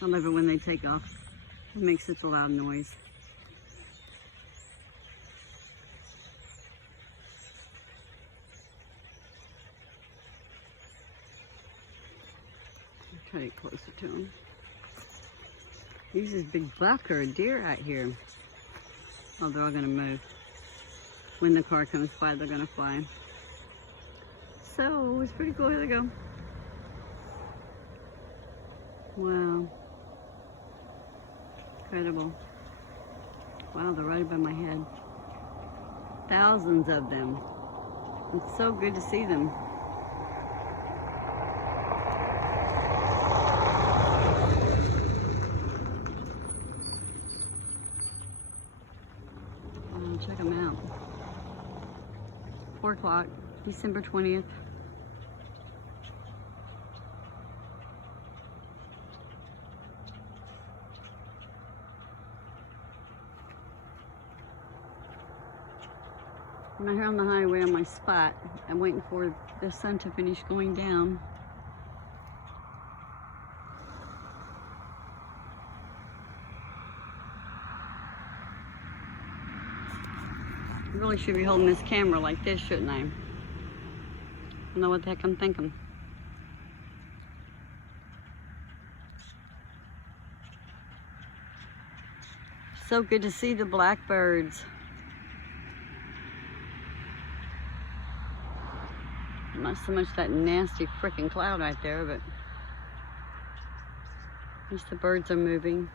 I love it when they take off. It makes such a loud noise. I'll try to get closer to them. There's this big buck or a deer out here. Oh, they're all gonna move. When the car comes by, they're gonna fly. So, it's pretty cool. Here they go. Wow. Incredible. Wow, they're right above my head. Thousands of them. It's so good to see them. Check them out. 4 o'clock, December 20th. I'm out here on the highway on my spot. I'm waiting for the sun to finish going down. I really should be holding this camera like this, shouldn't I? I don't know what the heck I'm thinking. So good to see the blackbirds. Not so much that nasty freaking cloud right there, but at least the birds are moving.